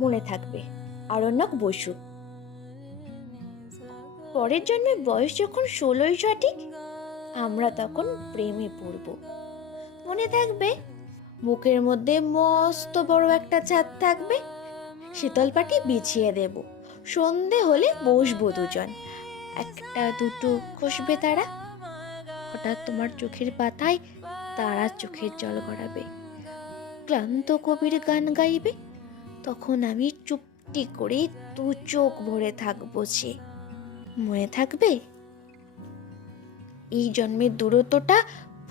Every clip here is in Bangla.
মনে থাকবে, আরণ্যক বসু। পরের জন্মে বয়স যখন 16ই সঠিক, আমরা তখন প্রেমে পড়ব। মনে থাকবে, বুকের মধ্যে মস্ত বড় একটা ছাদ থাকবে, শীতল পাটি বিছিয়ে দেব, সন্ধে হলে বসবো দুজন, একটা দুটো খসবে তারা, হঠাৎ তোমার চোখের পাতায় তারা চোখের জল গড়াবে, ক্লান্ত কবির গান গাইবে, তখন আমি চুপটি করে দু চোখ ভরে থাকবো সে। মনে থাকবে? এই জন্মের দূরত্বটা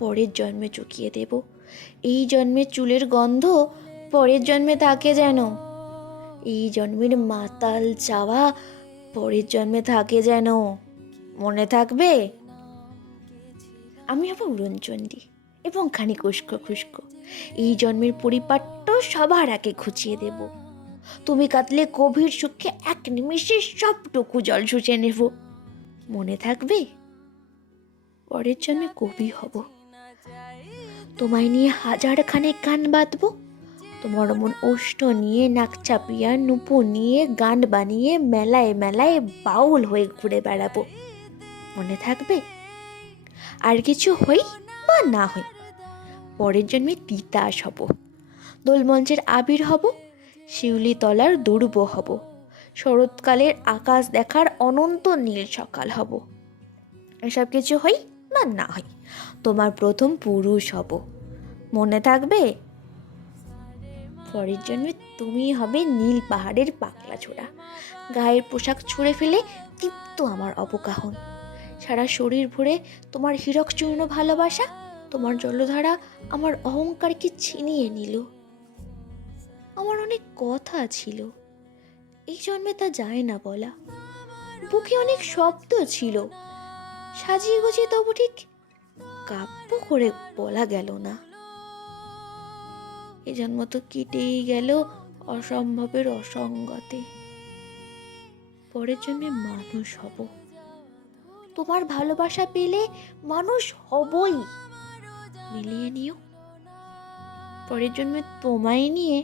পরের জন্মে চুকিয়ে দেব, এই জন্মের চুলের গন্ধ পরের জন্মে থাকে যেন, এই জন্মের মাতাল চাওয়া পরের জন্মে থাকে যেন। মনে থাকবে? আমি হব উড়নচণ্ডী এবং খানিক উস্কো খুস্কো, এই জন্মের পরিপাট্য সবার আগে ঘুচিয়ে দেব, তুমি কাঁদলে গভীর সুখে এক নিমিষে সবটুকু জল শুষে নেব। মনে থাকবে? পরের জন্মে কবি হব, তোমায় নিয়ে হাজার খানেক গান বাঁধবো, তোমার মন ওষ্ঠ নিয়ে নাক চাপিয়া নুপু নিয়ে গান বানিয়ে মেলায় মেলায় বাউল হয়ে ঘুরে বেড়াবো। মনে থাকবে? আর কিছু হই বা না হই, পরের জন্মে তিতাস হব, দোলমঞ্চের আবির হব, শিউলি তলার দুর্ব হব, শরৎকালের আকাশ দেখার অনন্ত নীল সকাল হব। এসব কিছু হই বা না হই, তোমার প্রথম পুরুষ হব। মনে থাকবে? পরের জন্মে তুমি হবে নীল পাহাড়ের পাকলা ছোড়া, গায়ের পোশাক ছুঁড়ে ফেলে তৃপ্ত আমার অবগাহন, সারা শরীর ভরে তোমার হীরক চূর্ণ ভালোবাসা, তোমার জলধারা আমার অহংকারকে ছিনিয়ে নিল। আমার অনেক কথা ছিল, এই জন্মে তা যায় না বলা, বুকে অনেক শব্দ ছিল, সাজিয়ে গুছিয়ে তবু ঠিক কাব্য করে বলা গেল না। এ জন্ম তো কেটেই গেল অসম্ভবের অসঙ্গতে, পরের জন্মে মানুষ হব, তোমার ভালোবাসা পেলে মানুষ হবই, মিলিয়ে নিও। পরের জন্মে তোমায় নিয়ে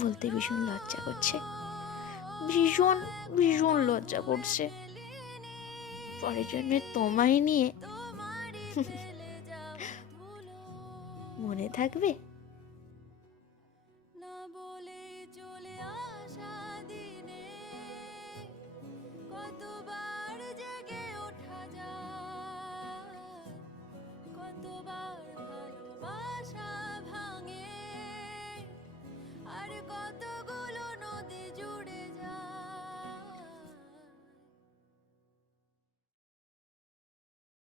বলতে ভীষণ লজ্জা করছে, ভীষণ ভীষণ লজ্জা করছে। পরের জন্মে তোমায় নিয়ে মনে থাকবে? কতবার জেগে ওঠা যায়, কতবার